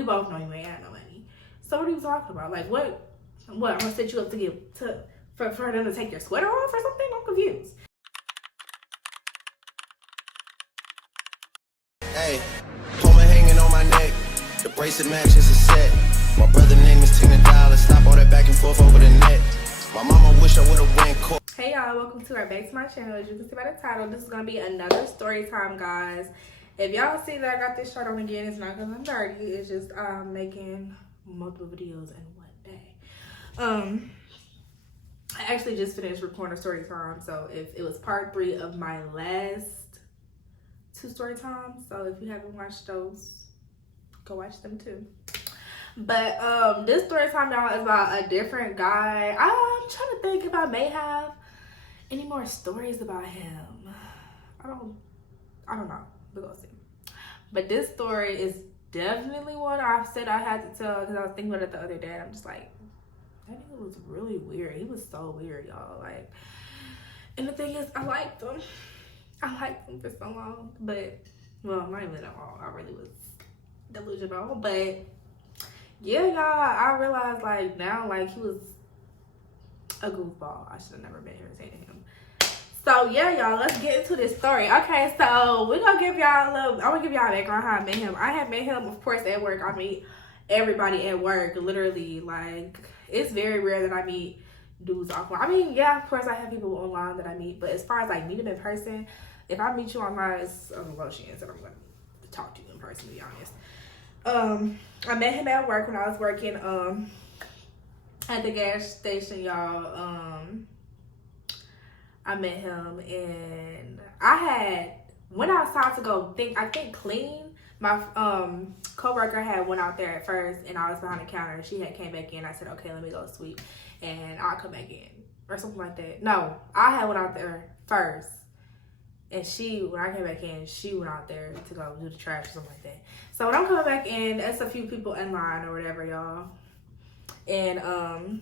We both know you ain't had no money. So what are you talking about? Like what? What? I'm gonna set you up for them to take your sweater off or something? I'm confused. Hey, Puma hanging on my neck. The bracelet matches a set. My brother name is $10. Stop all that back and forth over the net. My mama wish I would've went court. Hey y'all, welcome to back to my channel. As you can see by the title, this is gonna be another story time, guys. If y'all see that I got this shirt on again, it's not because I'm dirty. It's just making multiple videos in one day. I actually just finished recording a story time, so if it was part 3 of my last 2 story times. So if you haven't watched those, go watch them too. But this story time, y'all, is about a different guy. I'm trying to think if I may have any more stories about him. I don't know. We're gonna see. But this story is definitely one I said I had to tell because I was thinking about it the other day. And I'm just like, that nigga was really weird. He was so weird, y'all. Like, and the thing is, I liked him. I liked him for so long, but well, not even at all. I really was delusional, but yeah, y'all. I realized like now, like he was a goofball. I should have never been irritating him. So yeah, y'all, let's get into this story. Okay, so we're gonna give y'all a little. I'm gonna give y'all a background how I met him. I had met him, of course, at work. I meet everybody at work, literally. Like, it's very rare that I meet dudes offline. I mean, yeah, of course, I have people online that I meet, but as far as like meet them in person, if I meet you online, it's a low chance that I'm gonna talk to you in person, to be honest. I met him at work when I was working at the gas station, y'all. I met him and I had went outside to go clean. My coworker had went out there at first and I was behind the counter. She had came back in. I said, okay, let me go sweep and I'll come back in or something like that. No, I had went out there first. And when I came back in, she went out there to go do the trash or something like that. So when I'm coming back in, there's a few people in line or whatever, y'all. And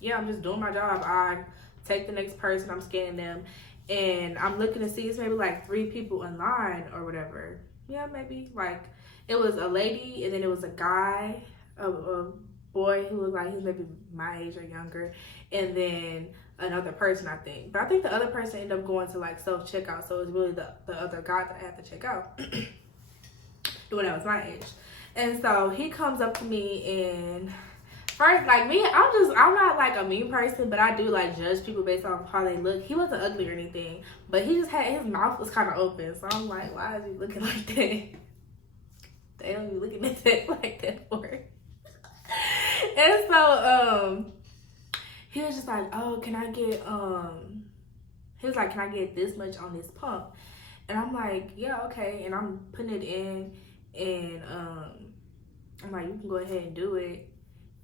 yeah, I'm just doing my job. I take the next person, I'm scanning them, and I'm looking to see it's maybe like 3 people in line or whatever. Yeah, maybe. Like, it was a lady, and then it was a guy, a boy who was like, he was maybe my age or younger, and then another person, I think. But I think the other person ended up going to like self-checkout, so it was really the other guy that I had to check out. The one that was my age. And so he comes up to me and first, like me, I'm not like a mean person, but I do like judge people based on how they look. He wasn't ugly or anything, but he just had, his mouth was kind of open. So I'm like, why is he looking like that? They don't be looking at that like that for. And so, he was just like, oh, can I get, he was like, can I get this much on this pump? And I'm like, yeah, okay. And I'm putting it in and, I'm like, you can go ahead and do it.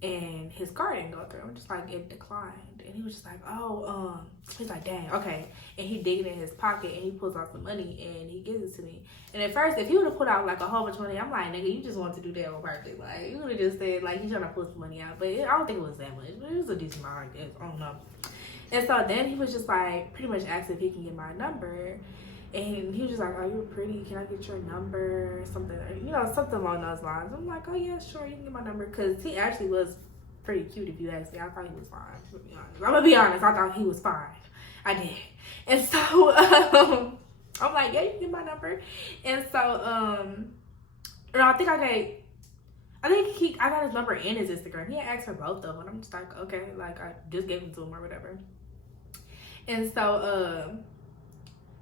And his card didn't go through. I'm just like, it declined. And he was just like, oh, he's like, dang, okay. And he digging in his pocket and he pulls out some money and he gives it to me. And at first, if he would have put out like a whole bunch of money, I'm like, nigga, you just want to do that on purpose. Like, you would have just said, like, he's trying to pull some money out. But I don't think it was that much. But it was a decent amount, I guess. I don't know. And so then he was just like, pretty much asked if he can get my number. And he was just like, oh, you're pretty. Can I get your number? Something, you know, something along those lines. I'm like, oh, yeah, sure. You can get my number. Because he actually was pretty cute, if you ask me. I thought he was fine, to be honest. I'm going to be honest. I thought he was fine. I did. And so, I'm like, yeah, you can get my number. And so, and I think I got his number and his Instagram. He had asked for both of them. I'm just like, okay. Like, I just gave them to him or whatever. And so,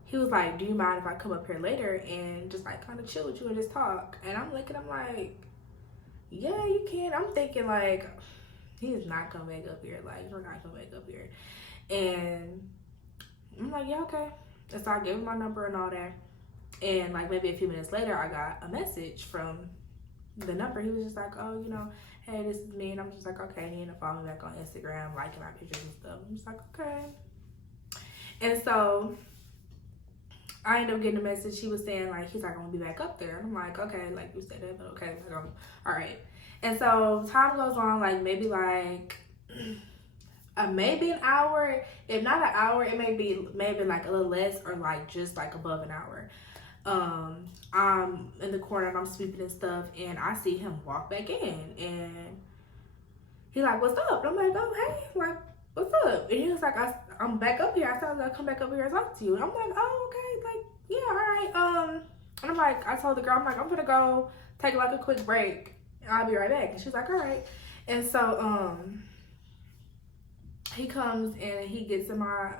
he was like, do you mind if I come up here later and just like kind of chill with you and just talk? And I'm looking, I'm like, yeah, you can. I'm thinking like, he's not coming back up here. Like, we're not coming back up here. And I'm like, yeah, okay. And so I gave him my number and all that. And like maybe a few minutes later, I got a message from the number. He was just like, oh, you know, hey, this is me. And I'm just like, okay. And he ended up following me back on Instagram, liking my pictures and stuff. I'm just like, okay. And so I ended up getting a message. He was saying like, he's like, I'm gonna be back up there. And I'm like, okay, like you said that, but okay, like all right. And so time goes on, like maybe like maybe an hour. If not an hour, it may be maybe like a little less or like just like above an hour. I'm in the corner and I'm sweeping and stuff, and I see him walk back in, and he like, "What's up?" And I'm like, "Oh, hey, like, what's up?" And he was like, I'm back up here. I said I was gonna come back up here and talk to you. And I'm like, "Oh, okay, like, yeah, all right." And I'm like, I told the girl, I'm like, I'm gonna go take like a quick break, and I'll be right back. And she's like, "All right." And so he comes and he gets in my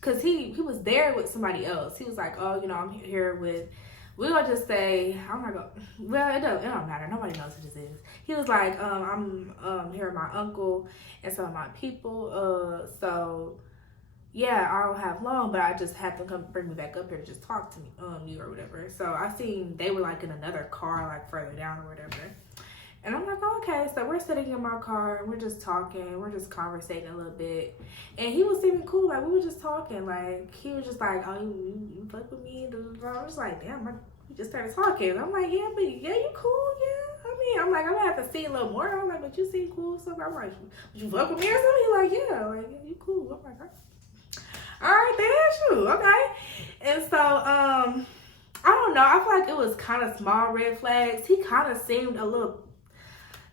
cause he was there with somebody else. He was like, "Oh, I'm here with." We're gonna just say, I'm not gonna. Well, it don't matter. Nobody knows who this is. He was like, I'm here with my uncle and some of my people. So yeah, I don't have long, but I just have to come bring me back up here to just talk to you or whatever. So I seen they were like in another car, like further down or whatever. And I'm like, oh, okay. So we're sitting in my car and we're just talking. We're just conversating a little bit. And he was seeming cool. Like, we were just talking. Like, he was just like, "Oh, you fuck with me?" I was like, damn, we just started talking. And I'm like, yeah, you cool? Yeah. I mean, I'm like, I'm going to have to see a little more. I'm like, but you seem cool. So I'm like, "Would you fuck with me or something?" He's like, yeah. Like, yeah, you cool. I'm like, all right, then, shoot. Okay. And so, I don't know. I feel like it was kind of small red flags. He kind of seemed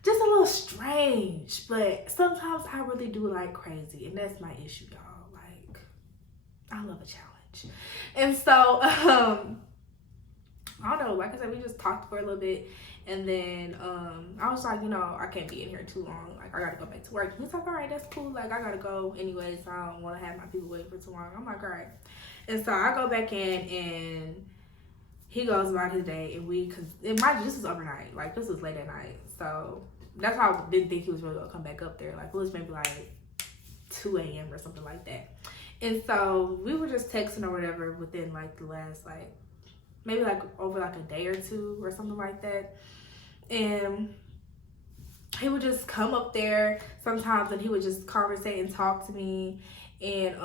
just a little strange, but sometimes I really do like crazy, and that's my issue, y'all. Like, I love a challenge. And so, I don't know, like I said, we just talked for a little bit, and then I was like, I can't be in here too long. Like, I gotta go back to work. He's like, all right, that's cool. Like, I gotta go anyways. I don't want to have my people wait for too long. I'm like, all right. And so I go back in, and he goes about his day, and this was overnight. Like, this was late at night. So that's how I didn't think he was really gonna come back up there. Like, it was maybe like 2 a.m. or something like that. And so we were just texting or whatever within like the last maybe like over like a day or two or something like that. And he would just come up there sometimes and he would just conversate and talk to me. And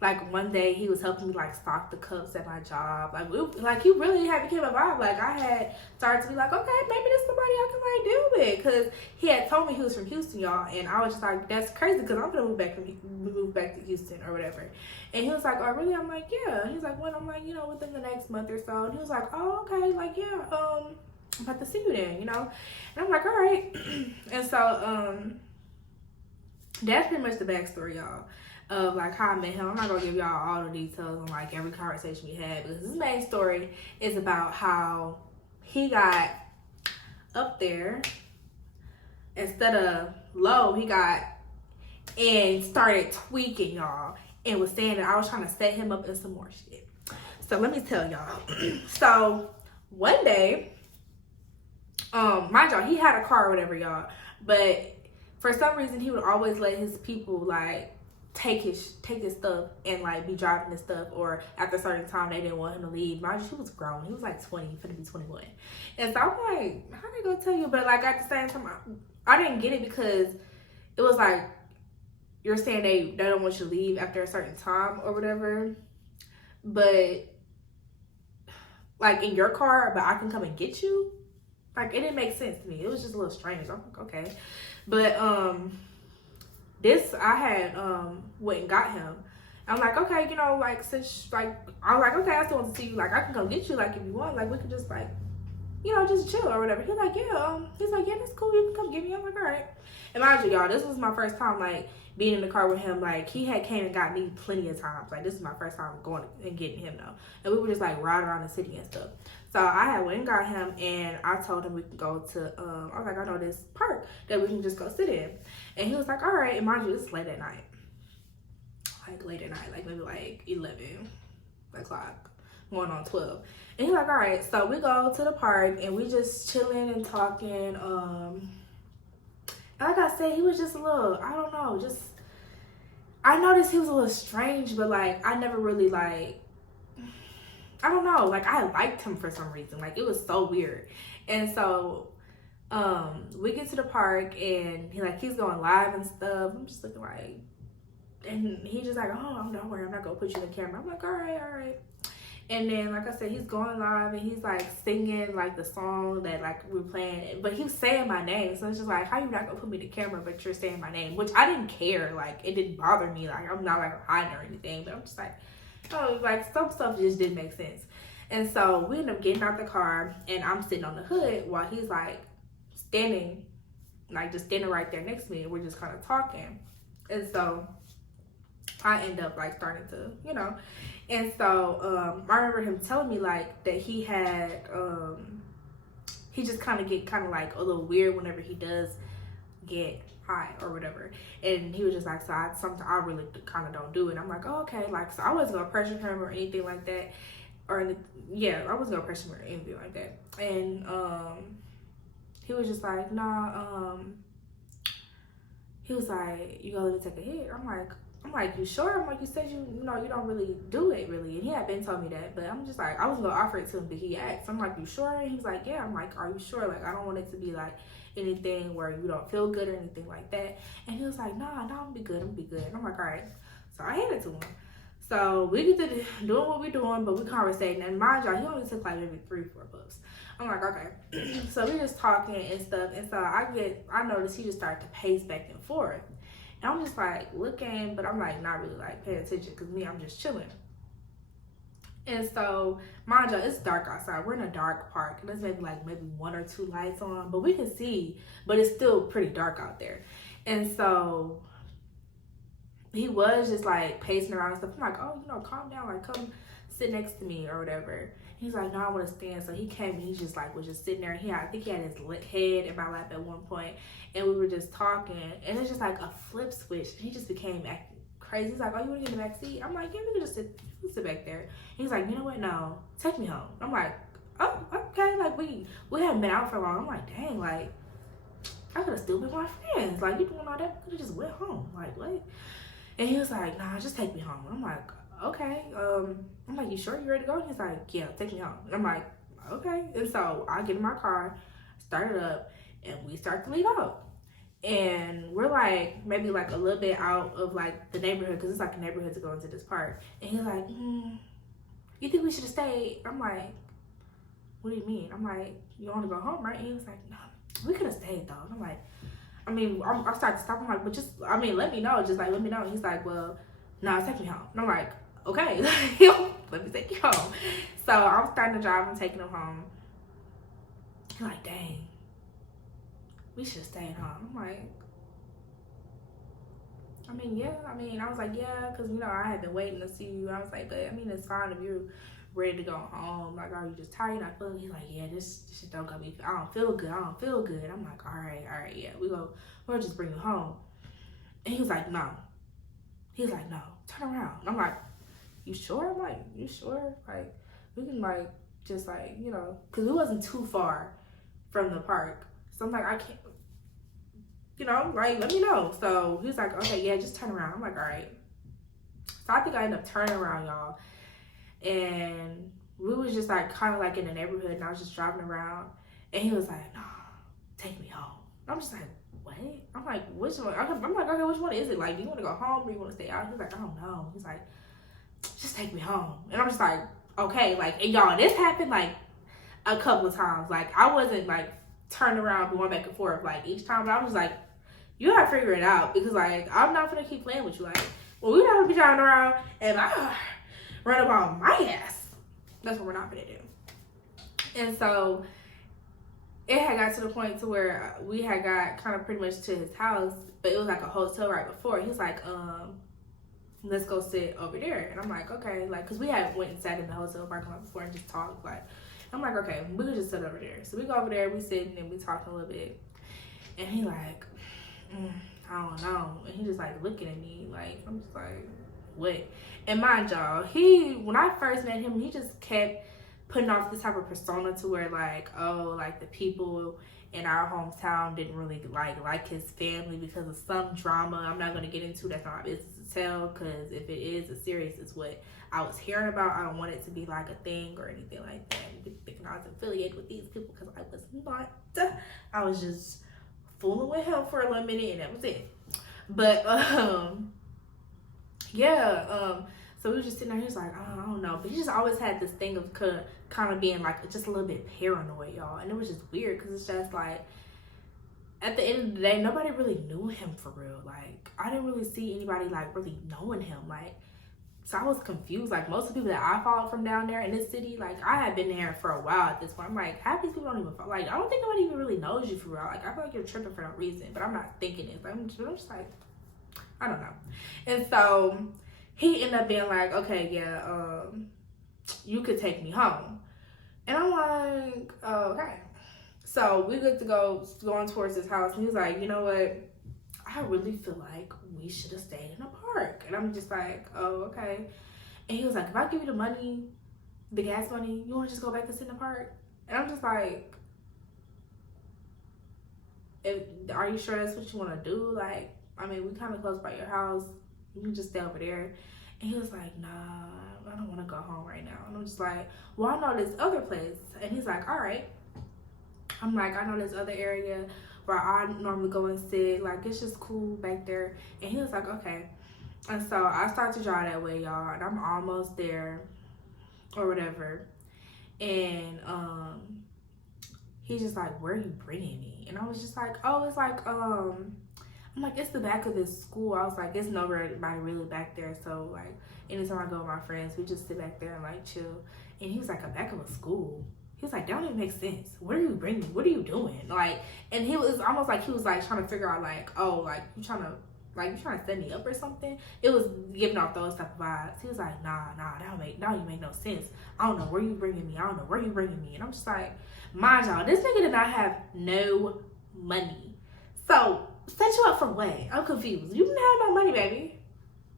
like one day he was helping me like stock the cups at my job. Like he really had became a vibe. Like I had started to be like, okay, maybe this is somebody I can like deal with. Cause he had told me he was from Houston, y'all. And I was just like, that's crazy because I'm gonna move back to Houston or whatever. And he was like, oh really? I'm like, yeah. He's like, when? I'm like, within the next month or so. And he was like, oh, okay, like yeah, I'm about to see you then, And I'm like, all right. And so that's pretty much the backstory, y'all, of like how I met him. I'm not gonna give y'all all the details on like every conversation we had, because his main story is about how he got up there instead of low, he got and started tweaking, y'all, and was saying that I was trying to set him up in some more shit. So let me tell y'all. So one day, mind y'all, he had a car or whatever, y'all, but for some reason he would always let his people like take his stuff and like be driving his stuff, or after a certain time they didn't want him to leave. Mind you, he was grown. He was like 20, finna be 21. And so I'm like, how they gonna tell you? But like at the same time, I didn't get it, because it was like, you're saying they don't want you to leave after a certain time or whatever, but like in your car, but I can come and get you. Like, it didn't make sense to me. It was just a little strange. I'm like, okay. But this, I had went and got him. I'm like, okay, like, since, like, I was like, okay, I still want to see you. Like, I can come get you, like, if you want. Like, we could just, like, just chill or whatever. He's like, yeah. He's like, yeah, that's cool. You can come get me. I'm like, all right. And mind you, y'all, this was my first time, like, being in the car with him. Like, he had came and got me plenty of times. Like, this is my first time going and getting him, though. And we were just, like, riding around the city and stuff. So I had went and got him, and I told him we can go to, I was like, I know this park that we can just go sit in. And he was like, all right. And mind you, it's late at night. Like, late at night. Like, maybe, like, 11 o'clock. Going on 12. And he's like, all right. So we go to the park, and we just chilling and talking. And like I said, he was just a little, I don't know, just, I noticed he was a little strange, but, like, I never really, like, I don't know, like, I liked him for some reason. Like, it was so weird. And so we get to the park, and he's going live and stuff. I'm just looking like, and he's just like, oh, don't worry, I'm not gonna put you in the camera. I'm like, all right. And then, like I said, he's going live, and he's like singing like the song that like we're playing, but he was saying my name. So it's just like, how you not gonna put me in the camera, but you're saying my name? Which I didn't care. Like, it didn't bother me. Like, I'm not like hiding or anything, but I'm just like, So like some stuff just didn't make sense. And so we end up getting out the car, and I'm sitting on the hood while he's like standing, like just standing right there next to me, and we're just kind of talking. And so I end up like starting to, and so I remember him telling me like that he had he just kind of get kind of like a little weird whenever he does get high or whatever. And he was just like, so something I really kind of don't do it. I'm like, oh, okay. Like, so I wasn't gonna pressure him or anything like that, I wasn't gonna pressure him or anything like that. And he was just like, nah. He was like, you gonna let me take a hit? I'm like, you sure? I'm like, you said you don't really do it really. And he had been told me that, but I'm just like, I was gonna offer it to him, but he asked. I'm like, you sure? And he's like, yeah. I'm like, are you sure? Like, I don't want it to be like anything where you don't feel good or anything like that. And he was like, nah, I'm gonna be good. And I'm like, all right. So I handed it to him. So we get to doing what we're doing, but we conversating. And mind y'all, he only took like maybe 3-4 puffs. I'm like, okay. So we just talking and stuff. And so I noticed he just started to pace back and forth. And I'm just like looking, but I'm like not really like paying attention because I'm just chilling. And so, mind you, it's dark outside. We're in a dark park. There's maybe 1 or 2 lights on, but we can see, but it's still pretty dark out there. And so he was just like pacing around and stuff. I'm like, oh, calm down, like come sit next to me or whatever. He's like, no, I want to stand. So he came and he just like was just sitting there. I think he had his head in my lap at one point, and we were just talking, and it's just like a flip switch. He just became acting crazy. He's like, oh, you want to get in the back seat? I'm like, yeah, we can just sit back there. He's like, you know what? No, take me home. I'm like, oh, okay. Like we haven't been out for long. I'm like, dang, like I could have still been my friends. Like you doing all that? We could have just went home. Like what? And he was like, nah, just take me home. I'm like, okay. I'm like, you sure you ready to go? And he's like, yeah, take me home. And I'm like, okay. And so I get in my car, start it up, and we start to leave out. And we're like maybe like a little bit out of like the neighborhood, because it's like a neighborhood to go into this park. And he's like, you think we should have stayed? I'm like, what do you mean? I'm like, you want to go home, right? And he was like, no, we could have stayed though. And I'm like, I started to stop. I'm like, but just, let me know. Just like, let me know. And he's like, well, no, take me home. And I'm like, okay, let me take you home. So I'm starting to drive and taking him home. He's like, dang, we should have stayed home. I'm like, yeah. I was like, yeah, because, I had been waiting to see you. I was like, but, it's fine if you're ready to go home. Like, are you just tired? Not feeling? He's like, yeah, this shit don't got me. I don't feel good. I'm like, all right, yeah, we'll just bring you home. And he was like, no. He's like, no, turn around. And I'm like, you sure? I'm like, you sure? Like, we can just because it wasn't too far from the park. So I'm like, I can't, let me know. So he was like, okay, yeah, just turn around. I'm like, all right. So I think I ended up turning around, y'all. And we was just kind of in the neighborhood, and I was just driving around, and he was like, no, take me home. And I'm just like, what? I'm like, which one? I'm like, okay, which one is it? Like, do you want to go home or do you want to stay out? He's like, I don't know. He's like, just take me home. And I'm just like, okay, and y'all, this happened a couple of times. I wasn't turning around, going back and forth each time, but I was like, you gotta figure it out, because I'm not gonna keep playing with you. Well, we're not gonna be driving around and I run up on my ass. That's what we're not gonna do. And so it had got to the point to where we had got kind of pretty much to his house, but it was a hotel right before. He was like, let's go sit over there. And I'm like, okay, because we had went and sat in the hotel parking lot before and just talked. I'm like, okay, we could just sit over there. So we go over there, we sit, and we talk a little bit. And he like, I don't know. And he just looking at me I'm just like, what? And mind y'all, when I first met him, he just kept putting off this type of persona to where the people in our hometown didn't really like his family because of some drama I'm not going to get into. That's not my business to tell, because if it is as serious as what I was hearing about, I don't want it to be a thing or anything like that. Thinking I was affiliated with these people, because I was not. I was just fooling with him for a little minute, and that was it. But so we were just sitting there. He was like, oh, I don't know, but he just always had this thing of kind of being just a little bit paranoid, y'all. And it was just weird, because it's just at the end of the day, nobody really knew him for real. I didn't really see anybody really knowing him. So I was confused. Like, most of the people that I followed from down there in this city, like, I had been there for a while at this point. I'm like, half these people don't even follow. Like, I don't think nobody even really knows you for real. Like, I feel like you're tripping for no reason. But I'm not thinking it. Like, I'm just like, I don't know. And so he ended up being like, okay, yeah, you could take me home. And I'm like, oh, okay. So we good to going towards his house. And he was like, you know what? I really feel like we should have stayed in a park. And I'm just like, oh, okay. And he was like, if I give you the money, the gas money, you want to just go back and sit in the park? And I'm just like, are you sure that's what you want to do? Like, I mean, we kind of close by your house. You can just stay over there. And he was like, nah, I don't want to go home right now. And I'm just like, well, I know this other place. And he's like, all right. I'm like, I know this other area where I normally go and sit. Like, it's just cool back there. And he was like, okay. And so I start to drive that way, y'all. And I'm almost there or whatever. And he's just like, where are you bringing me? And I was just like, oh, it's like, I'm like, it's the back of this school. I was like, it's nobody really back there. So, like, anytime I go with my friends, we just sit back there and, like, chill. And he was like, a back of a school? He was like, that don't even make sense. What are you bringing me? What are you doing? Like, and he was almost like he was, like, trying to figure out, like, oh, like, you trying to set me up or something? It was giving off those type of vibes. He was like, nah, that don't even make no sense. I don't know where you bringing me. And I'm just like, mind y'all, this nigga did not have no money. So, set you up for what? I'm confused. You didn't have no money, baby.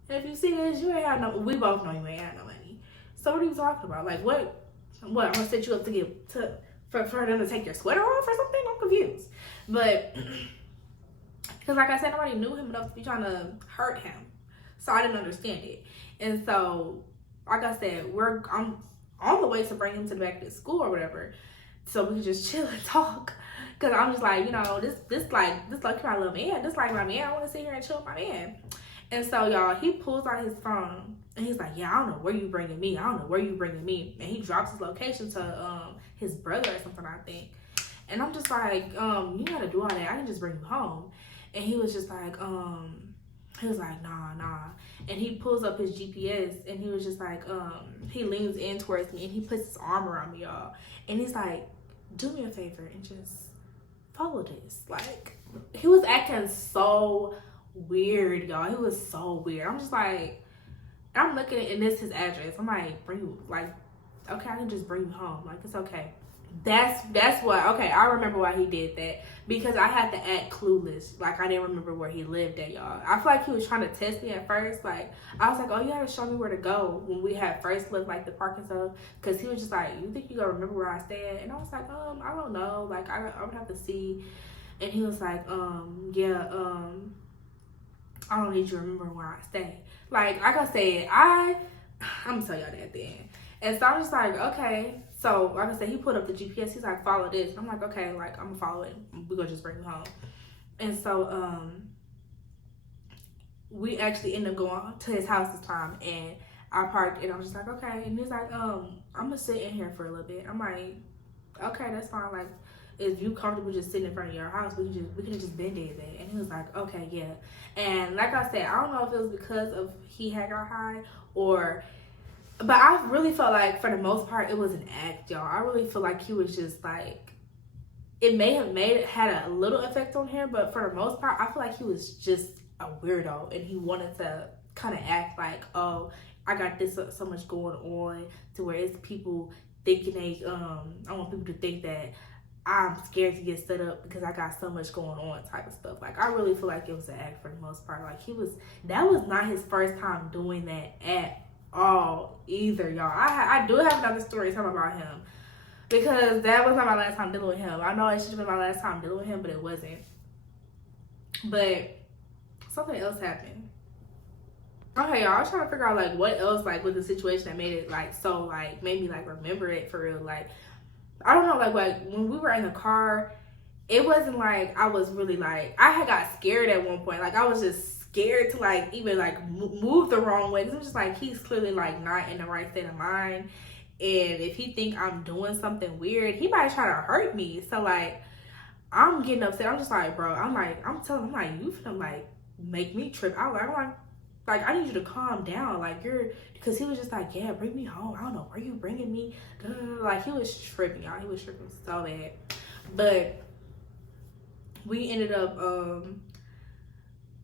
And if you see this, you ain't have no. We both know you ain't have no money. So what are you talking about? Like, what? I'm gonna set you up for them to take your sweater off or something? I'm confused. But because, like I said, nobody knew him enough to be trying to hurt him, so I didn't understand it. And so, like I said, I'm on the way to bring him to the back of the school or whatever, so we can just chill and talk. Cause I'm just like, you know, this like my little man. This like my man. I want to sit here and chill with my man. And so, y'all, he pulls out his phone and he's like, yeah, I don't know where you bringing me. And he drops his location to his brother or something, I think. And I'm just like, you gotta do all that. I can just bring you home. And he was just like, nah. And he pulls up his GPS and he was just like, he leans in towards me and he puts his arm around me, y'all. And he's like, do me a favor and just follow this. Like, he was acting so weird, y'all. He was so weird. I'm just like, I'm looking at, and this is his address. I'm like, bring you, like, okay, I can just bring you home. Like, it's okay. That's what, okay, I remember why he did that. Because I had to act clueless. Like, I didn't remember where he lived at, y'all. I feel like he was trying to test me at first. Like, I was like, oh, you gotta show me where to go when we had first looked, like, the parking stuff. Because he was just like, you think you gonna remember where I stay at? And I was like, I don't know. Like, I would have to see. And he was like, yeah, I don't need you to remember where I stay. Like I said, I'm gonna tell y'all that at the end. And so I'm just like, okay. So like I said, he put up the GPS. He's like, follow this. And I'm like, okay, like I'm gonna follow it. We're gonna just bring him home. And so we actually ended up going to his house this time, and I parked, and I was just like, okay. And he's like, I'm gonna sit in here for a little bit. I'm like, okay, that's fine. Like, if you comfortable just sitting in front of your house, we could have just been dead there. And he was like, okay, yeah. And like I said, I don't know if it was because of he had got high but I really felt like for the most part it was an act, y'all. I really feel like he was just like, it may have had a little effect on him, but for the most part I feel like he was just a weirdo and he wanted to kind of act like, oh, I got this so much going on, to where it's people thinking I want people to think that I'm scared to get set up because I got so much going on type of stuff. Like, I really feel like it was an act for the most part. Like, that was not his first time doing that at all either, y'all. I do have another story to tell about him, because that was not my last time dealing with him. I know it should have been my last time dealing with him, but it wasn't. But something else happened. Okay, y'all, I was trying to figure out, like, what else, like, with the situation that made it, like, so, like, made me, like, remember it for real. Like, I don't know, like when we were in the car, it wasn't like I was really like, I had got scared at one point. Like, I was just scared to, like, even, like, move the wrong way. Because it was just like, he's clearly, like, not in the right state of mind. And if he think I'm doing something weird, he might try to hurt me. So, like, I'm getting upset. I'm just like, bro, I'm like, you finna, like, make me trip out. I'm like, Like, I need you to calm down. Like, because he was just like, yeah, bring me home. I don't know where you bringing me. Like, he was tripping, y'all. He was tripping so bad. But we ended up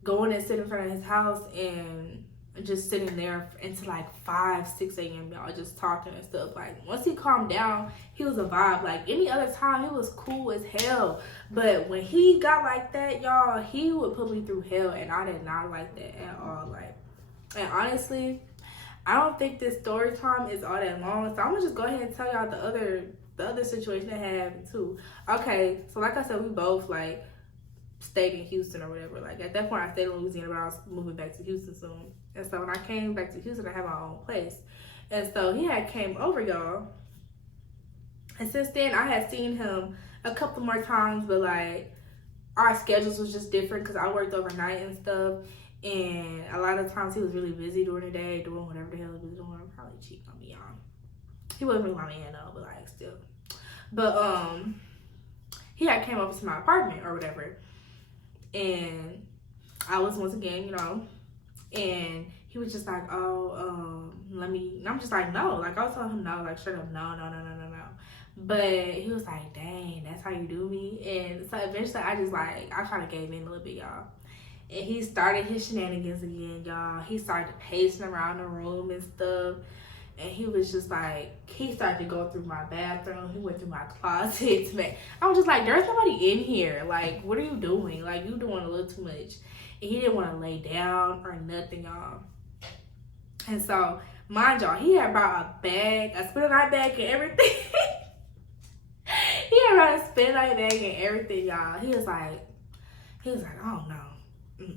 going and sitting in front of his house and just sitting there until like 5, 6 a.m. y'all, just talking and stuff. Like, once he calmed down, he was a vibe. Like, any other time, he was cool as hell. But when he got like that, y'all, he would put me through hell, and I did not like that at all. Like, and honestly, I don't think this story time is all that long, so I'm gonna just go ahead and tell y'all the other situation that happened too. Okay, so like I said, we both like stayed in Houston or whatever. Like, at that point, I stayed in Louisiana, but I was moving back to Houston soon. And so when I came back to Houston, I had my own place. And so he had came over, y'all. And since then, I had seen him a couple more times, but like, our schedules was just different because I worked overnight and stuff. And a lot of times he was really busy during the day, doing whatever the hell he was doing. Probably cheating on me, y'all. He wasn't really my man though, but like, still. But he had came over to my apartment or whatever. And I was once again, you know, and he was just like, oh, let me, and I'm just like, no. Like, I was telling him no, like, straight up, no. But he was like, dang, that's how you do me. And so eventually I just like, I kind of gave in a little bit, y'all. And he started his shenanigans again, y'all. He started pacing around the room and stuff. And he was just like, he started to go through my bathroom. He went through my closet. I was just like, there's nobody in here. Like, what are you doing? Like, you doing a little too much. And he didn't want to lay down or nothing, y'all. And so, mind y'all, he had brought a bag, a spend-the-night bag and everything. He had brought a spend-the-night bag and everything, y'all. He was like, I don't know.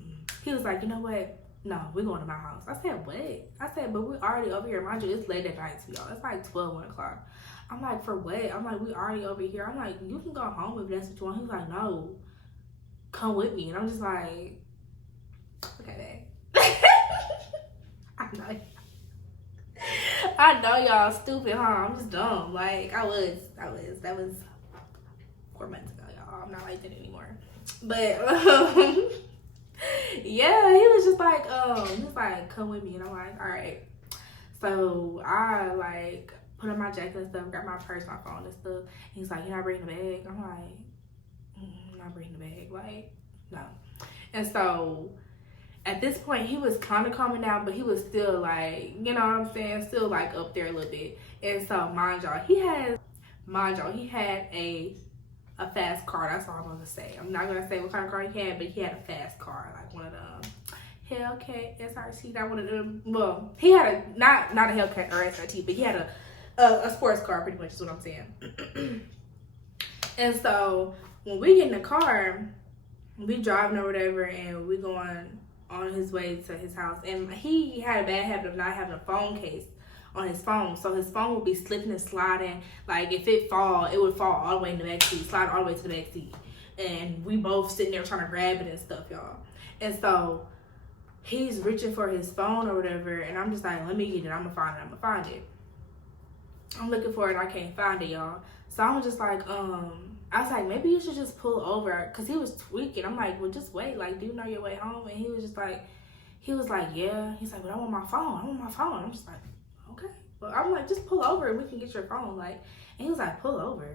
He was like, you know what? No, we're going to my house. I said, what? I said, but we're already over here. Mind you, it's late at night, y'all. It's like 12, 1 o'clock. I'm like, for what? I'm like, we already over here. I'm like, you can go home if that's what you want. He's like, no, come with me. And I'm just like, okay, babe. I know y'all stupid, huh? I'm just dumb. Like, that was 4 months ago, y'all. I'm not like that anymore. But, yeah, he was like, come with me. And I'm like, all right. So I like put on my jacket and stuff, got my purse, my phone and stuff. He's like, you're not bringing the bag? I'm like, I'm not bringing the bag. Like, no. And so at this point, he was kind of calming down, but he was still like, you know what I'm saying? Still like up there a little bit. And so mind y'all, he had a fast car. That's all I'm gonna say. I'm not gonna say what kind of car he had, but he had a fast car, like one of the Hellcat SRT. Not one of them. Well, he had a not a Hellcat or SRT, but he had a sports car. Pretty much is what I'm saying. And so when we get in the car, we driving or whatever, and we going on his way to his house. And he had a bad habit of not having a phone case on his phone, so his phone would be slipping and sliding. Like, if it would fall all the way in the back seat, slide all the way to the back seat, and we both sitting there trying to grab it and stuff, y'all. And so he's reaching for his phone or whatever, and I'm just like, let me get it. I'm gonna find it. I'm looking for it, I can't find it, y'all. So I'm just like, I was like, maybe you should just pull over, because he was tweaking. I'm like, well, just wait. Like, do you know your way home? And he was like, yeah. He's like, but I want my phone. I'm just like, okay. But I'm like, just pull over and we can get your phone. Like, and he was like, pull over.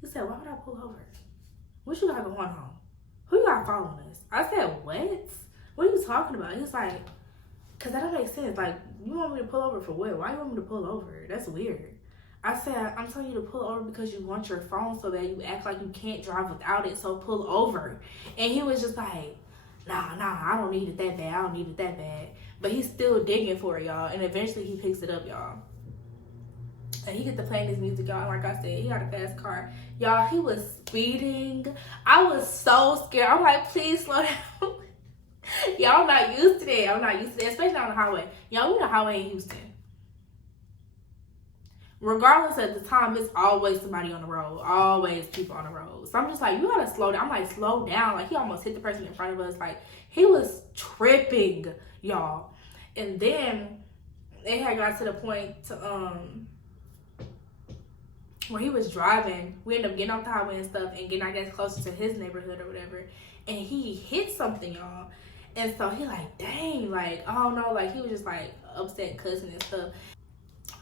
He said, why would I pull over? What you got going on? Who you got following us? I said, what? What are you talking about? He was like, because that don't make sense. Like, you want me to pull over for what? Why you want me to pull over? That's weird. I said, I'm telling you to pull over because you want your phone so bad. You act like you can't drive without it, so pull over. And he was just like, nah, I don't need it that bad. But he's still digging for it, y'all. And eventually he picks it up, y'all. And he gets to playing his music, y'all. Like I said, he got a fast car. Y'all, he was speeding. I was so scared. I'm like, please slow down. Y'all, I'm not used to that. Especially on the highway. Y'all, we're on the highway in Houston. Regardless of the time, it's always somebody on the road. Always people on the road. So I'm just like, you gotta slow down. I'm like, slow down. Like, he almost hit the person in front of us. Like, he was tripping, y'all. And then it had got to the point to where he was driving. We ended up getting off the highway and stuff and getting, I guess, closer to his neighborhood or whatever. And he hit something, y'all. And so he like, dang, like, I don't know, like he was just like upset, cussing and stuff.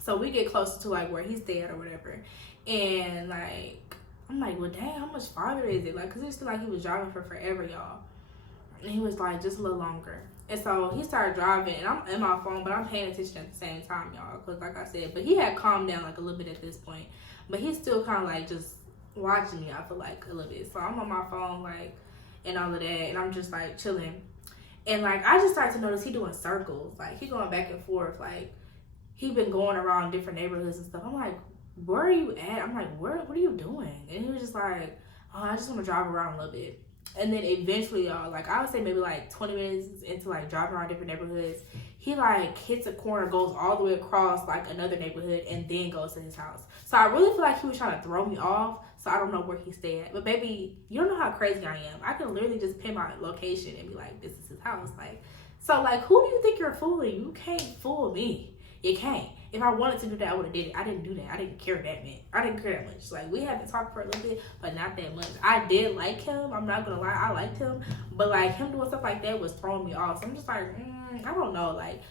So we get closer to like where he stayed or whatever. And like, I'm like, well, dang, how much farther is it? Like, cause it seemed like he was driving for forever, y'all. And he was like, just a little longer. And so he started driving, and I'm in my phone, but I'm paying attention at the same time, y'all. Cause like I said, but he had calmed down like a little bit at this point. But he's still kind of like just watching me, I feel like, a little bit. So I'm on my phone, like, and all of that, and I'm just like chilling. And like, I just started to notice he doing circles. Like, he going back and forth. Like, he been going around different neighborhoods and stuff. I'm like, where are you at? I'm like, what are you doing? And he was just like, oh, I just want to drive around a little bit. And then eventually, y'all, like, I would say maybe like 20 minutes into like driving around different neighborhoods, he like hits a corner, goes all the way across like another neighborhood, and then goes to his house. So I really feel like he was trying to throw me off. So I don't know where he stayed at. But baby, you don't know how crazy I am. I can literally just pin my location and be like, this is his house. Like, so like, who do you think you're fooling? You can't fool me. You can't. If I wanted to do that, I would have did it. I didn't do that. I didn't care that much. I didn't care that much. Like, we haven't talked for a little bit, but not that much. I did like him. I'm not gonna lie. I liked him, but like him doing stuff like that was throwing me off. So I'm just like, I don't know. Like,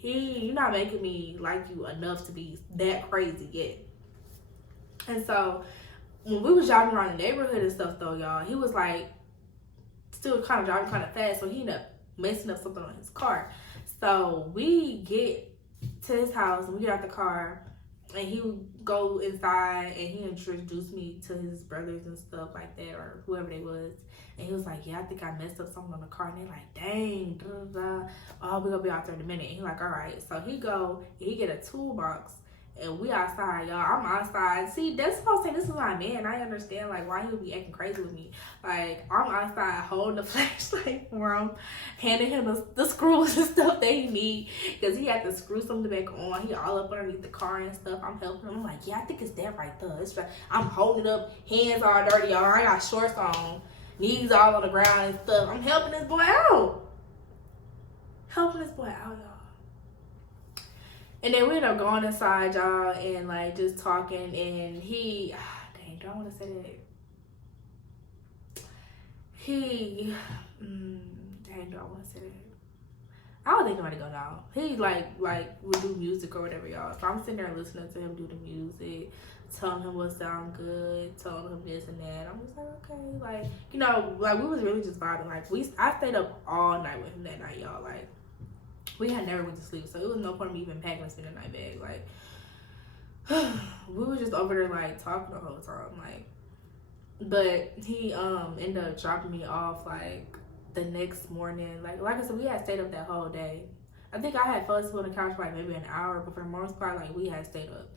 you're not making me like you enough to be that crazy yet. And so when we was driving around the neighborhood and stuff, though, y'all, he was like still kind of driving kind of fast, so he ended up messing up something on his car. So we get to his house and we get out the car, and he would go inside and he introduced me to his brothers and stuff like that, or whoever they was. And he was like, yeah, I think I messed up something on the car. And they're like, dang, da, da, da. Oh, we're gonna be out there in a minute. And he's like, all right. So he go and he get a toolbox, and we outside, y'all. I'm outside. See, that's what I'm saying. This is my man. I understand like why he would be acting crazy with me. Like, I'm outside holding the flashlight for him, handing him the screws and stuff that he need, because he had to screw something back on. He all up underneath the car and stuff. I'm helping him. I'm like, yeah, I think it's that right there. It's right. I'm holding it up. Hands all dirty, y'all. I got shorts on, knees all on the ground and stuff. I'm helping this boy out. Helping this boy out, y'all. And then we ended up going inside, y'all, and like just talking. And he, dang, do I want to say that? Dang, do I want to say that? I don't think nobody gonna know. He like would do music or whatever, y'all. So I'm sitting there listening to him do the music, telling him what sound good, telling him this and that. I'm just like, okay, like, you know, like we was really just vibing. Like I stayed up all night with him that night, y'all. Like, we had never went to sleep, so it was no point in me even packing us in the night bag. Like, we were just over there like talking the whole time. Like, but he ended up dropping me off like the next morning. Like I said, we had stayed up that whole day. I think I had fell asleep on the couch for like maybe an hour, but for the most part, like we had stayed up.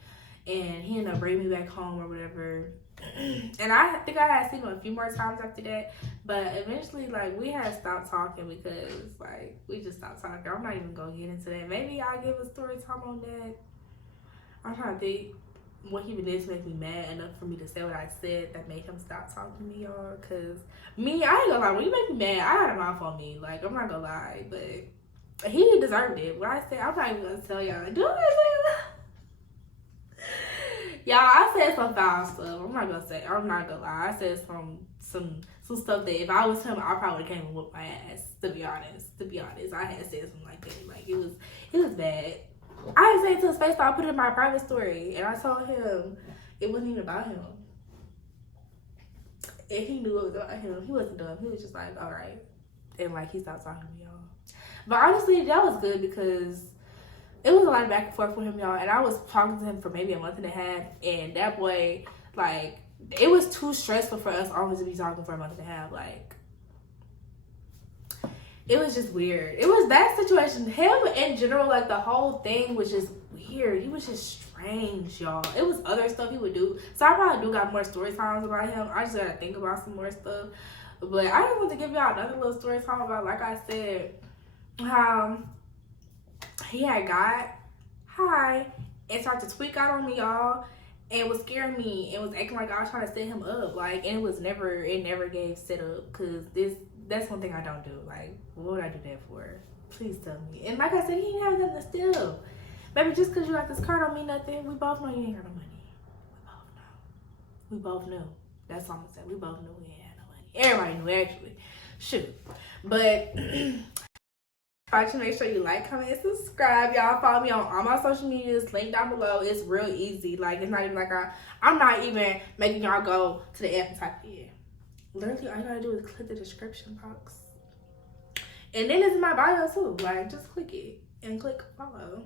And he ended up bringing me back home or whatever. And I think I had seen him a few more times after that, but eventually, like, we had stopped talking because, like, we just stopped talking. I'm not even gonna get into that. Maybe I'll give a story time on that. I'm trying to think what he did to make me mad enough for me to say what I said that made him stop talking to me, y'all. Cause me, I ain't gonna lie, when you make me mad, I had a mouth on me. Like, I'm not gonna lie, but he deserved it. What I said, I'm not even gonna tell y'all. Do I say that? Y'all, I said some foul stuff. I'm not gonna lie. I said some stuff that if I was him, I probably came and whooped my ass. To be honest, I had said something like that. Like, it was bad. I didn't say it to his face, so I put it in my private story, and I told him it wasn't even about him. And he knew it was about him. He wasn't dumb. He was just like, all right, and like he stopped talking to me, y'all. But honestly, that was good because it was a lot of back and forth with him, y'all. And I was talking to him for maybe a month and a half. And that boy, like, it was too stressful for us always to be talking for a month and a half. Like, it was just weird. It was that situation. Him in general, like, the whole thing was just weird. He was just strange, y'all. It was other stuff he would do. So I probably do got more story times about him. I just gotta think about some more stuff. But I just want to give y'all another little story time about, like I said, how he had got high and started to tweak out on me, y'all, and was scaring me and was acting like I was trying to set him up. Like, and it never gave set up, because that's one thing I don't do. Like, what would I do that for? Please tell me. And like I said, he ain't have nothing to steal. Baby, just because you got this car don't mean nothing. We both know you ain't got no money. We both knew. That's all I'm gonna say. We both knew we ain't had no money. Everybody knew, actually. Shoot. But Watching, make sure you like, comment, and subscribe. Y'all follow me on all my social medias. Link down below. It's real easy. Like, it's not even like I'm not even making y'all go to the app and type it in. Literally, all you gotta do is click the description box. And then it's in my bio too. Like, just click it and click follow.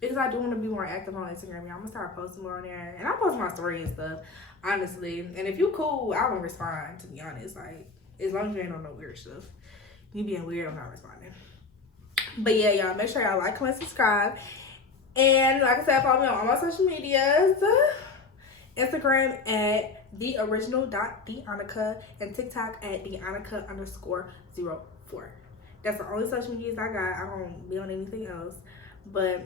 Because I do want to be more active on Instagram. I'm gonna start posting more on there. And I post my story and stuff, honestly. And if you cool, I won't respond, to be honest. Like, as long as you ain't on no weird stuff. You being weird, I'm not responding. But yeah, y'all, make sure y'all like, comment, subscribe. And like I said, follow me on all my social medias. Instagram at theoriginal.deaunica and TikTok at deaunica_04. That's the only social medias I got. I don't be on anything else. But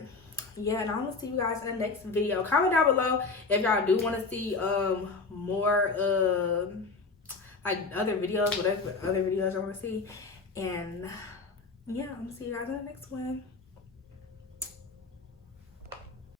yeah, and I'm gonna see you guys in the next video. Comment down below if y'all do want to see more like other videos, whatever other videos you want to see. And yeah, I'm gonna see you guys in the next one.